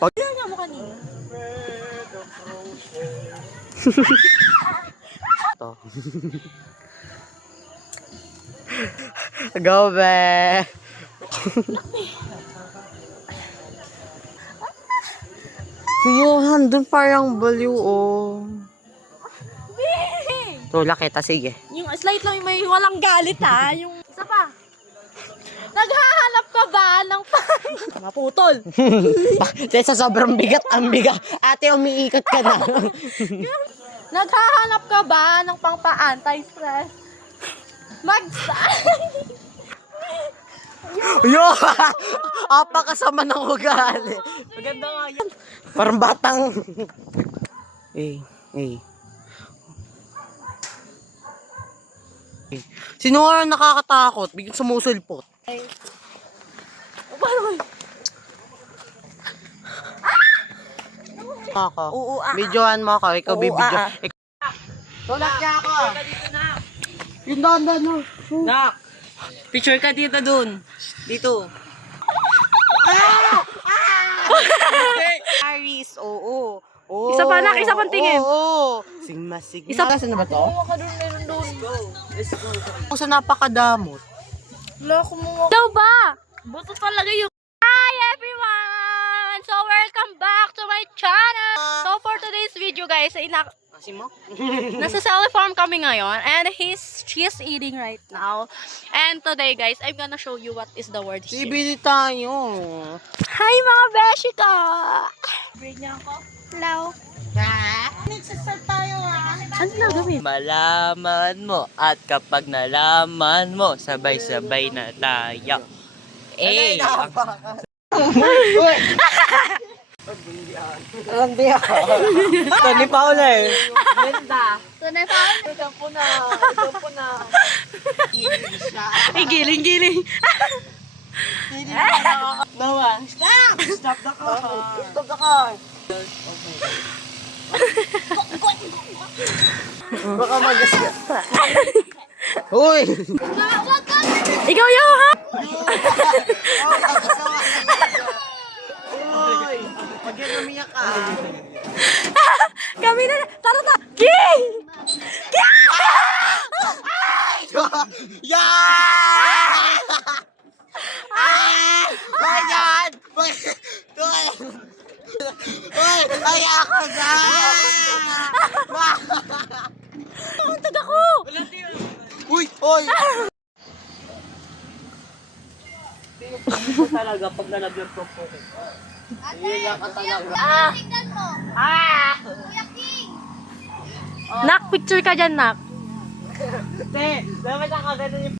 Pag... Kaya mo kanina. Ito. Go, be! Si Johan, dun parang baliw, oh. Tulak kita, sige. Yung slight lang yung may walang galit ha. Yung isa pa. Naghahanap ka ba ng maputol? Sa sobrang bigat, ang bigat. Ate, umiikot ka na. Naghahanap ka ba ng pang-pa-anti-stress? Yo! Apakasama ng ugali. Maganda nga yan. Parang batang. Eh. Sino nga nakakatakot? Biglang sumusulpot. Paano? Ako. Oo, Videohan mo ako. Ikaw bibidyo. Tulak niya ako. Yung dandan no. Nak, picture ka dito dun. Dito. Paris, oo. Oo. Isa pa, nak, isa pang tingin. Oo. Sigma. Isa pa. Saan na ba to? Kumuha ka dun, meron dun. Let's go. Kung sa napakadamot. Wala, kumuha. Daw ba? Buto talaga yung... Hi everyone! So welcome back to my channel! So for today's video guys, Kasi mo? nasa Sally Farm kami ngayon and she's eating right now. And today guys, I'm gonna show you what is the word here. Bibili tayo. Hi mga beshi ka! Bring niya ako. Hello. Nagsasal tayo ha. Ano na gawin? Malaman mo at kapag nalaman mo, sabay-sabay na tayo. Eh! Ang biya. Tony Paula eh. Ganda. Tunay pa ako. Ito po na. Ay, giling. Nawa. Stop! Stop the car. Stop the car. Baka magasgat. Uy! Ikaw yun ha? Uy! Pag yan umiyak ka. Kami na. Tara. King! Yan! Bayan! Uy! Ay ako na! Ang taga ko! Uy! Uy! Tingnan talaga pag nalagyan ko po. Iiyak ka talaga. Tingnan mo! Kuya King! Nak, picture ka dyan, nak. Te, dapat nakagano yung